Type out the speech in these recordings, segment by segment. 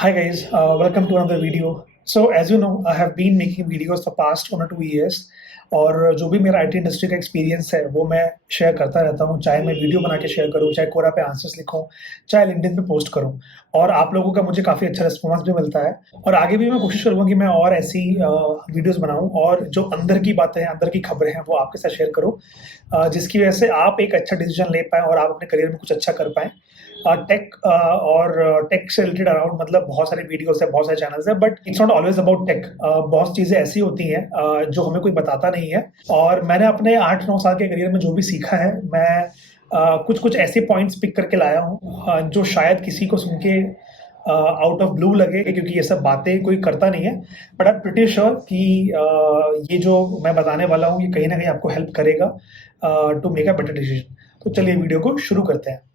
Hi guys, welcome to another video. So as you know, I have been making videos for past 1 or 2 years और जो भी मेरा IT industry का experience है वो मैं शेयर करता रहता हूँ, चाहे मैं वीडियो बना के शेयर करूँ, चाहे कोरा पे आंसर्स लिखूँ, चाहे लिंक्डइन पे पोस्ट करूँ और आप लोगों का मुझे काफ़ी अच्छा रिस्पॉन्स भी मिलता है और आगे भी मैं कोशिश करूँगा कि मैं और ऐसी वीडियोस बनाऊँ और जो अंदर की बातें हैं, अंदर की खबरें हैं वो आपके साथ शेयर करूँ, जिसकी वजह से आप एक अच्छा डिसीजन ले पाएँ और आप अपने करियर में कुछ अच्छा कर पाएँ। टेक और टेक से रिलेटेड अराउंड मतलब बहुत सारे वीडियोस है, बहुत सारे चैनल्स है, but it's not always about tech. बहुत चीज़ें ऐसी होती हैं जो हमें कोई बताता नहीं है और मैंने अपने 8-9 साल के करियर में जो भी सीखा है, मैं कुछ ऐसे पॉइंट्स पिक करके लाया हूँ जो शायद किसी को सुन के आउट ऑफ ब्लू लगे क्योंकि ये सब बातें कोई करता नहीं है, but I am pretty sure कि ये जो मैं बताने वाला हूँ ये कहीं ना कहीं आपको हेल्प करेगा to make a better decision. तो चलिए वीडियो को शुरू करते हैं।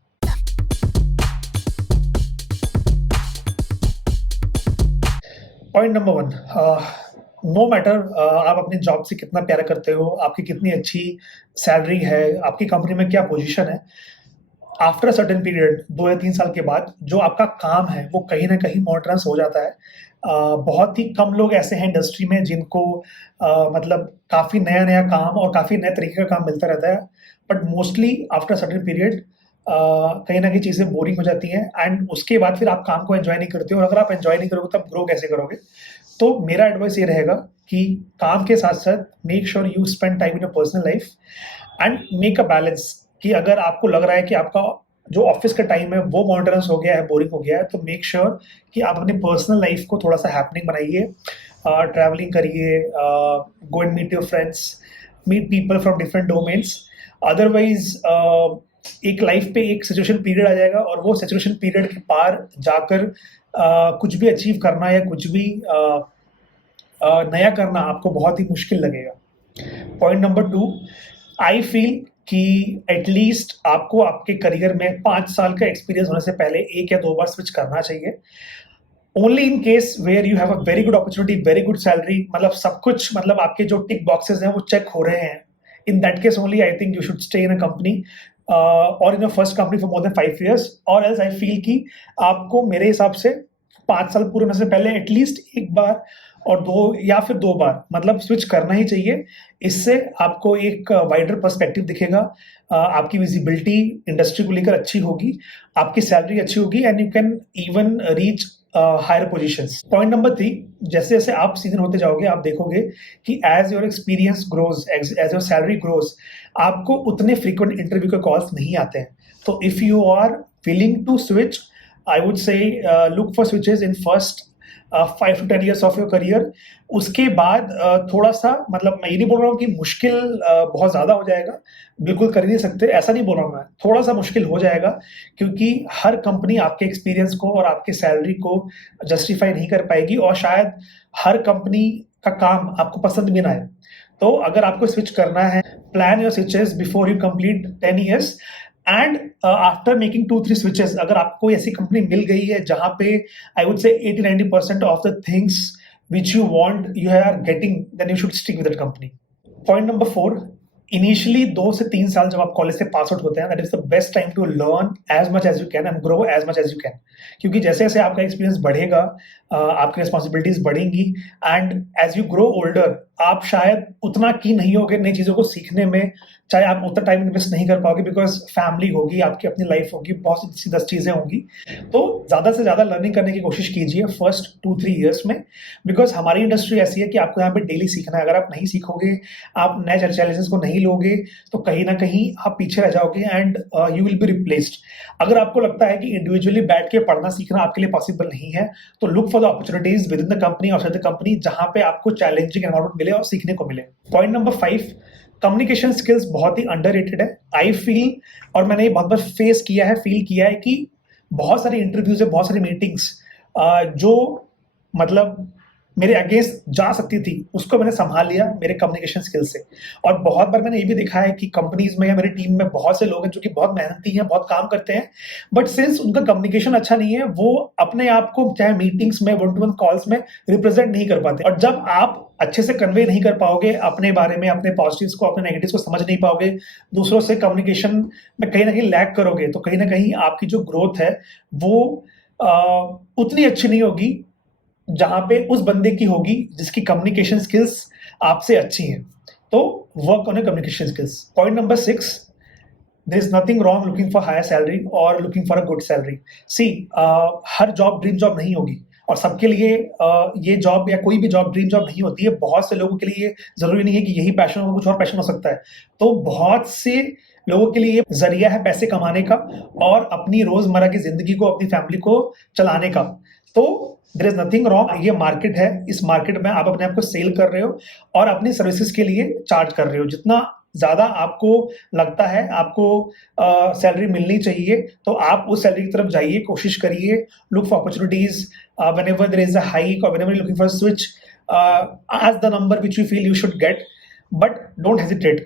पॉइंट नंबर 1, नो मैटर आप अपनी जॉब से कितना प्यार करते हो, आपकी कितनी अच्छी सैलरी है, आपकी कंपनी में क्या पोजीशन है, आफ्टर सर्टेन पीरियड 2 या 3 साल के बाद जो आपका काम है वो कहीं ना कहीं मोनोटोनस हो जाता है। बहुत ही कम लोग ऐसे हैं इंडस्ट्री में जिनको मतलब काफ़ी नया नया काम और काफ़ी नए तरीके का काम मिलता रहता है, but mostly after certain period कहीं ना कहीं चीज़ें बोरिंग हो जाती हैं एंड उसके बाद फिर आप काम को एंजॉय नहीं करते हो और अगर आप एंजॉय नहीं करोगे तब ग्रो कैसे करोगे। तो मेरा एडवाइस ये रहेगा कि काम के साथ साथ make sure you spend time in your personal life and make a balance. कि अगर आपको लग रहा है कि आपका जो ऑफिस का टाइम है वो मॉनिटरस हो गया है, बोरिंग हो गया है, तो मेक श्योर कि आप अपनी पर्सनल लाइफ को थोड़ा सा हैपनिंग बनाइए, ट्रैवलिंग करिए, go and meet your friends, meet people from different domains. Otherwise एक लाइफ पे एक सिचुएशन पीरियड आ जाएगा और वो सिचुएशन पीरियड के पार जाकर कुछ भी अचीव करना या कुछ भी नया करना आपको बहुत ही मुश्किल लगेगा। पॉइंट नंबर 2, आई फील कि एटलीस्ट आपको आपके करियर में 5 साल का एक्सपीरियंस होने से पहले 1 या 2 बार स्विच करना चाहिए। Only in case where you have a very good opportunity, very good salary, मतलब सब कुछ, मतलब आपके जो टिक बॉक्सेस हैं वो चेक हो रहे हैं, in that case only I think you should stay in a company और in a first company for more than 5 years। और एल्स आई फील कि आपको मेरे हिसाब से 5 साल पूरे होने से पहले एटलीस्ट 1 बार और 2 या फिर 2 बार मतलब स्विच करना ही चाहिए। इससे आपको एक वाइडर पर्सपेक्टिव दिखेगा, आपकी विजिबिलिटी इंडस्ट्री को लेकर अच्छी होगी, आपकी सैलरी अच्छी होगी and you can even reach higher positions. Point number 3, जैसे जैसे आप सीजन होते जाओगे आप देखोगे कि as your experience grows, as your salary grows, आपको उतने फ्रीक्वेंट इंटरव्यू के कॉल्स नहीं आते हैं। तो if you are willing to switch, I would say look for switches in first 5 to 10 years of your career. उसके बाद थोड़ा सा, मतलब मैं ये नहीं बोल रहा हूँ कि मुश्किल बहुत ज़्यादा हो जाएगा, बिल्कुल कर ही नहीं सकते, ऐसा नहीं बोल रहा हूँ मैं, थोड़ा सा मुश्किल हो जाएगा क्योंकि हर कंपनी आपके एक्सपीरियंस को और आपके सैलरी को जस्टिफाई नहीं कर पाएगी और शायद हर कंपनी का काम आपको पसंद भी ना आए। तो अगर आपको स्विच करना है, plan your switches before you complete 10 years and after making 2-3 switches, अगर आपको ऐसी कंपनी मिल गई है जहां पे आई would say 80-90% of the things which you want you are getting, then you should stick with that company. Point number 4, initially 2 से 3 साल जब आप कॉलेज से पास आउट होते हैं, that is the best time to learn as much as you can and grow as much as you can. क्योंकि जैसे जैसे आपका एक्सपीरियंस बढ़ेगा, आपकी रिस्पॉन्सिबिलिटीज बढ़ेंगी and as you grow older आप शायद उतना की नहीं होगे नई चीज़ों को सीखने में, चाहे आप उतना टाइम इन्वेस्ट नहीं कर पाओगे बिकॉज फैमिली होगी, आपकी अपनी लाइफ होगी, बहुत सी 10 चीज़ें होंगी। तो ज़्यादा से ज़्यादा लर्निंग करने की कोशिश कीजिए फर्स्ट 2-3 years में, बिकॉज हमारी इंडस्ट्री ऐसी है कि आपको यहाँ पे डेली सीखना है। अगर आप नहीं सीखोगे, आप नए चैलेंजेस को नहीं लोगे, तो कहीं ना कहीं आप पीछे रह जाओगे and you will be replaced. अगर आपको लगता है कि इंडिविजुअली बैठ के पढ़ना सीखना आपके लिए पॉसिबल नहीं है, तो look for the opportunities with in the company और द कंपनी जहां पे आपको चैलेंजिंग एनवायरनमेंट मिले और सीखने को मिले। पॉइंट नंबर 5, कम्युनिकेशन स्किल्स बहुत ही अंडररेटेड है आई फील, और मैंने ये बहुत बार फेस किया है, फील किया है कि बहुत सारे इंटरव्यूज है, बहुत सारी मीटिंग्स जो मतलब मेरे अगेंस्ट जा सकती थी, उसको मैंने संभाल लिया मेरे कम्युनिकेशन स्किल से। और बहुत बार मैंने ये भी देखा है कि कंपनीज में या मेरी टीम में बहुत से लोग हैं जो कि बहुत मेहनती हैं, बहुत काम करते हैं, बट सिंस उनका कम्युनिकेशन अच्छा नहीं है, वो अपने आप को चाहे मीटिंग्स में, 1-to-1 कॉल्स में रिप्रेजेंट नहीं कर पाते। और जब आप अच्छे से कन्वे नहीं कर पाओगे अपने बारे में, अपने पॉजिटिव्स को, अपने नेगेटिव्स को समझ नहीं पाओगे, दूसरों से कम्युनिकेशन में कहीं ना कहीं लैग करोगे, तो कहीं ना कहीं आपकी जो ग्रोथ है वो उतनी अच्छी नहीं होगी जहाँ पे उस बंदे की होगी जिसकी कम्युनिकेशन स्किल्स आपसे अच्छी हैं। तो work on your communication skills. Point number 6, there is nothing wrong looking for higher salary और looking for a good salary. See, हर जॉब ड्रीम जॉब नहीं होगी और सबके लिए ये जॉब या कोई भी जॉब ड्रीम जॉब नहीं होती है। बहुत से लोगों के लिए जरूरी नहीं है कि यही पैशन हो, कुछ और पैशन हो सकता है। तो बहुत से लोगों के लिए ये जरिया है पैसे कमाने का और अपनी रोजमर्रा की जिंदगी को, अपनी फैमिली को चलाने का। तो देयर इज नथिंग रॉन्ग। ये मार्केट है, इस मार्केट में आप अपने आप को सेल कर रहे हो और अपनी सर्विसेज के लिए चार्ज कर रहे हो। जितना ज्यादा आपको लगता है आपको सैलरी मिलनी चाहिए, तो आप उस सैलरी की तरफ जाइए, कोशिश करिए। Look for opportunities whenever there is a hike or whenever you're looking for a switch, ask the number which you feel you should get, but don't hesitate।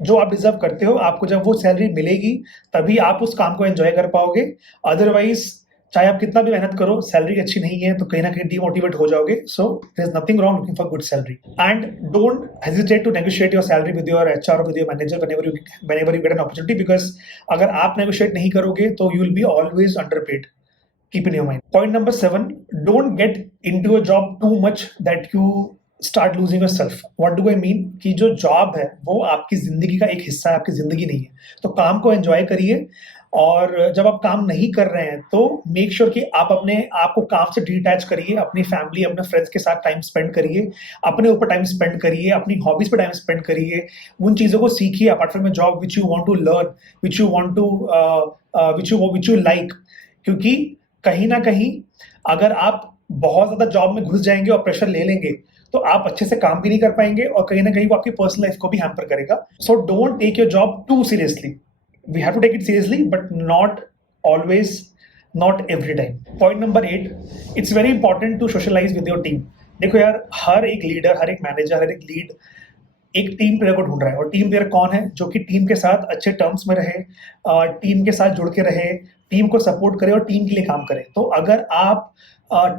जो आप डिजर्व करते हो, आपको जब वो सैलरी मिलेगी तभी आप उस काम को एंजॉय कर पाओगे। अदरवाइज चाहे आप कितना भी मेहनत करो, सैलरी अच्छी नहीं है तो कहीं ना कहीं डिमोटिवेट हो जाओगे। So there is nothing wrong looking for good salary and don't hesitate to negotiate your salary with your HR और with your manager whenever you get an opportunity, because अगर आप नेगोशिएट नहीं करोगे तो you will be always underpaid. Keep in your mind. Point number 7, don't get into a job too much that you start losing yourself. What do I mean? कि जो job है वो आपकी जिंदगी का एक हिस्सा है, आपकी जिंदगी नहीं है। तो काम को एंजॉय करिए और जब आप काम नहीं कर रहे हैं तो मेक श्योर कि आप अपने आप को काम से डिटैच करिए, अपनी फैमिली, अपने फ्रेंड्स के साथ टाइम स्पेंड करिए, अपने ऊपर टाइम स्पेंड करिए, अपनी हॉबीज पे टाइम स्पेंड करिए, उन चीजों को सीखिए apart from job which you want to learn, which you want to which you like. क्योंकि कहीं ना कहीं अगर आप बहुत ज्यादा जॉब में घुस जाएंगे और प्रेशर ले लेंगे तो आप अच्छे से काम भी नहीं कर पाएंगे और कहीं ना कहीं वो आपकी पर्सनल लाइफ को भी हैम्पर करेगा। So don't take your job too seriously. We have to take it seriously but not always, not every time. Point number 8, it's very important to socialise with your team. देखो यार, हर एक leader, हर एक manager, हर एक lead एक team player को ढूंढ रहा है। और टीम प्लेयर कौन है? जो कि टीम के साथ अच्छे टर्म्स में रहे, टीम के साथ जुड़ के रहे, टीम को सपोर्ट करे और टीम के लिए काम करे। तो अगर आप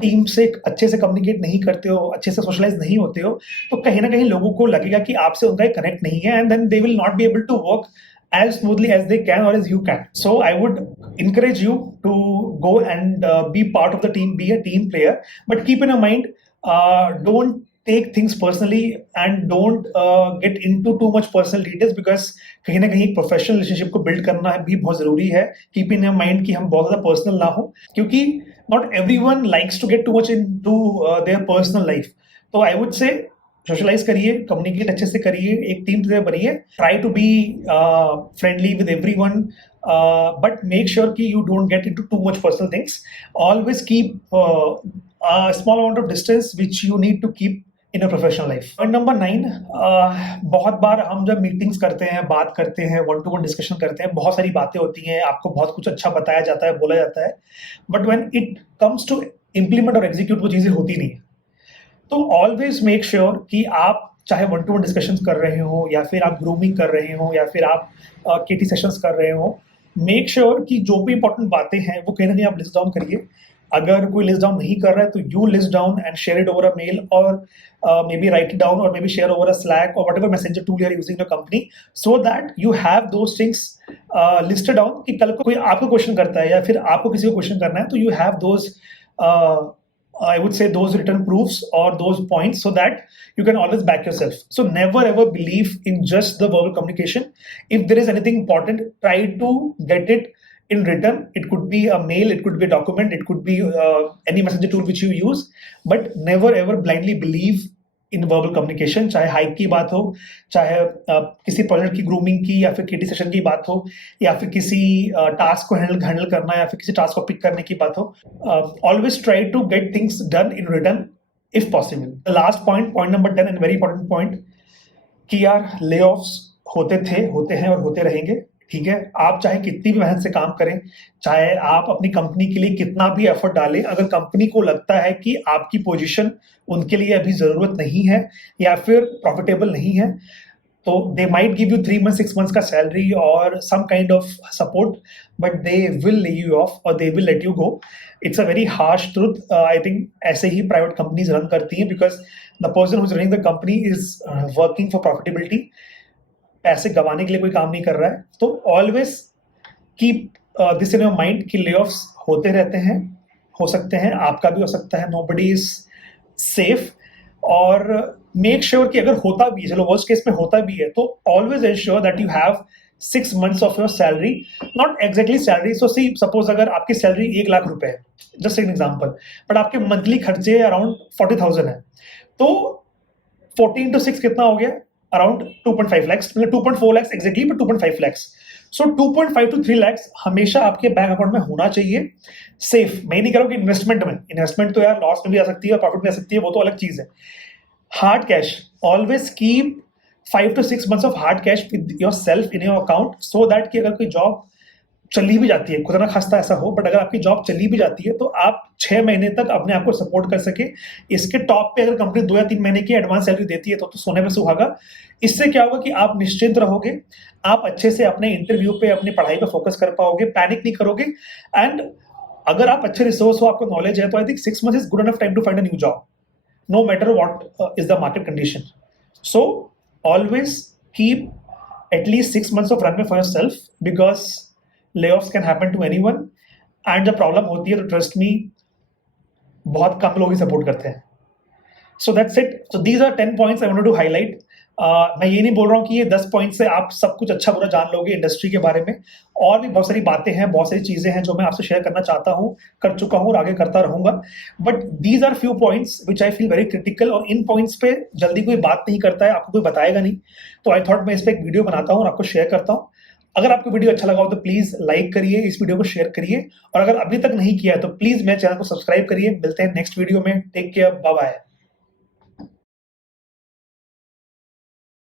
टीम से अच्छे से कम्युनिकेट नहीं करते हो, अच्छे से सोशलाइज नहीं होते हो, तो कहीं ना कहीं लोगों को लगेगा कि आपसे उनका एक कनेक्ट नहीं है and then they will not be able to work as smoothly as they can or as you can. So I would encourage you to go and be part of the team, be a team player, but keep in your mind, don't take things personally and don't get into too much personal details, because कहीं ना कहीं professional relationship को build करना भी बहुत जरूरी है। Keep in your mind कि हम बहुत ज्यादा पर्सनल ना हो, क्योंकि not everyone likes to get too much into their personal life. तो आई वुड से सोशलाइज करिए, कम्युनिकेट अच्छे से करिए, एक टीम प्लेयर बनिए, try to be friendly with everyone, but make sure कि you don't get into too much personal things. Always keep a small amount of distance which you need to keep in a professional life. Point number 9, बहुत बार हम जब meetings करते हैं, बात करते हैं, one two one discussion करते हैं, बहुत सारी बातें होती हैं, आपको बहुत कुछ अच्छा बताया जाता है, बोला जाता है, but when it comes to implement और एग्जीक्यूट वो चीजें होती नहीं है। तो ऑलवेज मेक श्योर कि आप चाहे वन टू वन डिस्कशन कर रहे हो या फिर आप ग्रूमिंग कर रहे हो या फिर आप केटी सेशंस कर रहे हो, मेक श्योर कि जो भी इंपॉर्टेंट बातें हैं वो कहीं ना कहीं आप लिस्ट डाउन करिए। अगर कोई लिस्ट डाउन नहीं कर रहा है तो you list down and share it over a mail और maybe write it down और maybe share over a Slack और whatever messenger tool you are using your company, so that you have those things listed down कि कल को कोई आपको question करता है या फिर आपको किसी को क्वेश्चन करना है तो you have those I would say those written proofs or those points so that you can always back yourself. So never ever believe in just the verbal communication. If there is anything important, try to get it in written. It could be a mail, it could be a document, it could be any messenger tool which you use, but never ever blindly believe in verbal communication. चाहे hike की बात हो, चाहे किसी project की grooming की या फिर केटी सेशन की बात हो या फिर किसी टास्क को हैंडल करना या फिर किसी टास्क को पिक करने की बात हो, always try to get things done in return if possible. Last point, point number 10 and very important point, कि यार ले ऑफ्स होते थे, होते हैं और होते रहेंगे। ठीक है, आप चाहे कितनी भी मेहनत से काम करें, चाहे आप अपनी कंपनी के लिए कितना भी एफर्ट डालें, अगर कंपनी को लगता है कि आपकी पोजीशन उनके लिए अभी जरूरत नहीं है या फिर प्रॉफिटेबल नहीं है, तो they might give you 3 months 6 months का सैलरी और some kind of support, but they will lay you off और they will let you go. It's a very harsh truth. I think ऐसे ही प्राइवेट कंपनीज रन करती हैं, because the person who is running the company is working for profitability, पैसे गंवाने के लिए कोई काम नहीं कर रहा है। तो always keep this in your mind कि ले ऑफ्स होते रहते हैं, हो सकते हैं, आपका भी हो सकता है, नोबडी इज सेफ। और मेक श्योर कि अगर होता भी है, चलो वर्स्ट केस में होता भी है, तो always ensure that you have 6 months of your salary, not exactly salary. So see suppose अगर आपकी सैलरी 1 लाख रुपए है, जस्ट एन एग्जाम्पल, बट आपके मंथली खर्चे अराउंड 40,000 है, तो 14 into 6 कितना हो गया? अराउंड 2.5 lakhs, मतलब 2.4 lakhs exactly, but 2.5 lakhs। So 2.5 to 3 lakhs हमेशा आपके बैंक अकाउंट में होना चाहिए, सेफ। मैं नहीं कह रहा हूँ कि इन्वेस्टमेंट में, इन्वेस्टमेंट तो यार लॉस में भी आ सकती है और प्रॉफिट में आ सकती है, वो तो अलग चीज है। Hard cash, always keep 5 to 6 months of hard cash with your self in your account, so that कि अगर कोई जॉब चली भी जाती है, खुदा ना खास्ता ऐसा हो, बट अगर आपकी जॉब चली भी जाती है तो आप 6 महीने तक अपने आप को सपोर्ट कर सके। इसके टॉप पे अगर कंपनी 2 या 3 महीने की एडवांस सैलरी देती है तो सोने पे सुहागा। इससे क्या होगा कि आप निश्चिंत रहोगे, आप अच्छे से अपने इंटरव्यू पे, अपनी पढ़ाई पे फोकस कर पाओगे, पैनिक नहीं करोगे। एंड अगर आप अच्छे रिसोर्स हो, आपको नॉलेज है, तो I think 6 months is good enough time to find a new job, no matter what is the market condition. So always keep at least 6 months of runway for yourself, because layoffs can happen to anyone, and जब problem होती है तो trust me बहुत कम लोग ही support करते हैं। So that's it. So these are 10 points I wanted to highlight. मैं ये नहीं बोल रहा हूँ कि ये 10 पॉइंट से आप सब कुछ अच्छा बुरा जान लोगे इंडस्ट्री के बारे में। और भी बहुत सारी बातें हैं, बहुत सारी चीजें हैं जो मैं आपसे शेयर करना चाहता हूँ, कर चुका हूँ और आगे करता रहूंगा। But these are few points which I feel very critical, और इन पॉइंट्स पे जल्दी कोई बात नहीं करता है, आपको कोई बताएगा नहीं, तो आई थॉट मैं इस पर एक वीडियो बनाता हूँ और आपको शेयर करता हूँ। अगर आपको वीडियो अच्छा लगा हो तो प्लीज लाइक करिए, इस वीडियो को शेयर करिए, और अगर अभी तक नहीं किया है तो प्लीज मेरे चैनल को सब्सक्राइब करिए। मिलते हैं नेक्स्ट वीडियो में। Take care, bye bye.